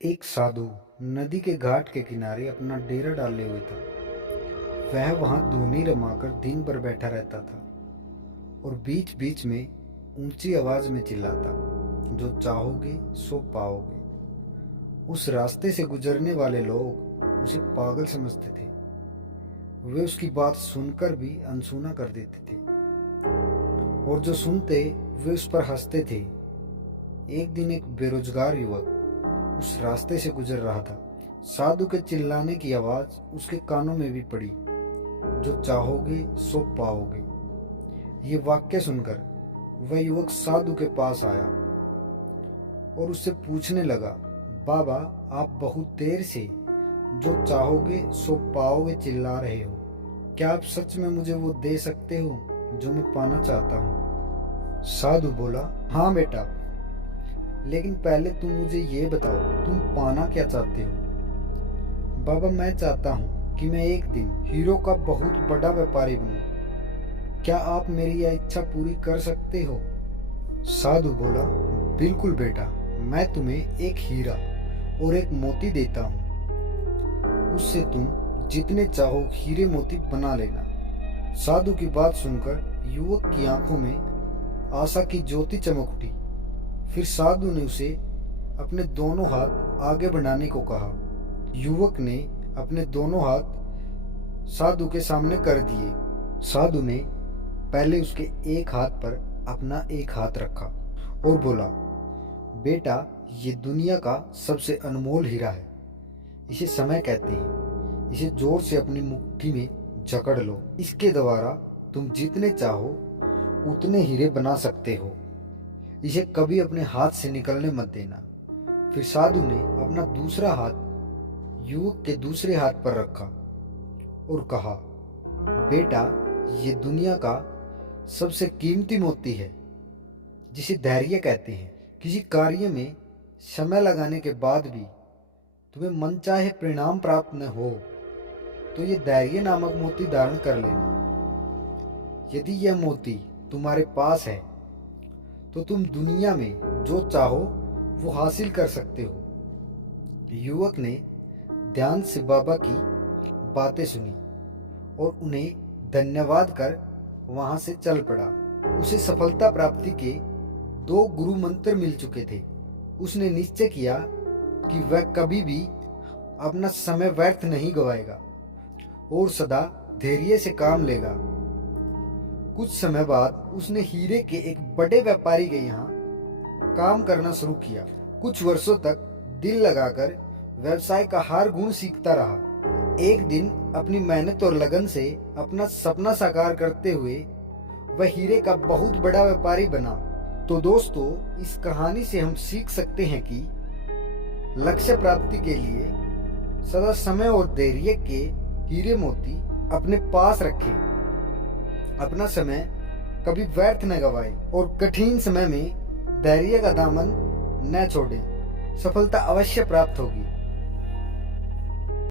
एक साधु नदी के घाट के किनारे अपना डेरा डाले हुए था। वह वहां धूनी रमाकर दिन भर बैठा रहता था और बीच बीच में ऊंची आवाज में चिल्लाता, जो चाहोगे सो पाओगे। उस रास्ते से गुजरने वाले लोग उसे पागल समझते थे। वे उसकी बात सुनकर भी अनसुना कर देते थे और जो सुनते वे उस पर हंसते थे। एक दिन एक बेरोजगार युवक उस रास्ते से गुजर रहा था। साधु के चिल्लाने की आवाज उसके कानों में भी पड़ी, जो चाहोगे सो पाओगे। ये वाक्य सुनकर वह युवक साधु के पास आया और उससे पूछने लगा, बाबा, आप बहुत देर से जो चाहोगे सो पाओगे चिल्ला रहे हो। क्या आप सच में मुझे वो दे सकते हो जो मैं पाना चाहता हूँ? साधु बोला, हाँ बेटा, लेकिन पहले तुम मुझे ये बताओ, तुम पाना क्या चाहते हो? बाबा, मैं चाहता हूँ कि मैं एक दिन हीरो का बहुत बड़ा व्यापारी बनूं। क्या आप मेरी यह इच्छा पूरी कर सकते हो? साधु बोला, बिल्कुल बेटा, मैं तुम्हें एक हीरा और एक मोती देता हूँ। उससे तुम जितने चाहो हीरे मोती बना लेना। साधु की बात सुनकर युवक की आंखों में आशा की ज्योति चमक उठी। फिर साधु ने उसे अपने दोनों हाथ आगे बढ़ाने को कहा। युवक ने अपने दोनों हाथ साधु के सामने कर दिए। साधु ने पहले उसके एक हाथ पर अपना एक हाथ रखा और बोला, बेटा, ये दुनिया का सबसे अनमोल हीरा है। इसे समय कहते हैं। इसे जोर से अपनी मुट्ठी में जकड़ लो। इसके द्वारा तुम जितने चाहो उतने हीरे बना सकते हो। इसे कभी अपने हाथ से निकलने मत देना। फिर साधु ने अपना दूसरा हाथ युवक के दूसरे हाथ पर रखा और कहा, बेटा, ये दुनिया का सबसे कीमती मोती है, जिसे धैर्य कहते हैं। किसी कार्य में समय लगाने के बाद भी तुम्हें मनचाहे परिणाम प्राप्त न हो तो ये धैर्य नामक मोती धारण कर लेना। यदि यह मोती तुम्हारे पास है तो तुम दुनिया में जो चाहो वो हासिल कर सकते हो। युवक ने ध्यान से बाबा की बातें सुनी और उन्हें धन्यवाद कर वहां से चल पड़ा। उसे सफलता प्राप्ति के 2 गुरु मंत्र मिल चुके थे। उसने निश्चय किया कि वह कभी भी अपना समय व्यर्थ नहीं गवाएगा और सदा धैर्य से काम लेगा। कुछ समय बाद उसने हीरे के एक बड़े व्यापारी के यहाँ काम करना शुरू किया। कुछ वर्षों तक दिल लगाकर व्यवसाय का हर गुण सीखता रहा। एक दिन अपनी मेहनत और लगन से अपना सपना साकार करते हुए वह हीरे का बहुत बड़ा व्यापारी बना। तो दोस्तों, इस कहानी से हम सीख सकते हैं कि लक्ष्य प्राप्ति के लिए सदा समय और धैर्य के हीरे मोती अपने पास रखें। अपना समय कभी व्यर्थ न गवाएं और कठिन समय में धैर्य का दामन न छोड़ें। सफलता अवश्य प्राप्त होगी।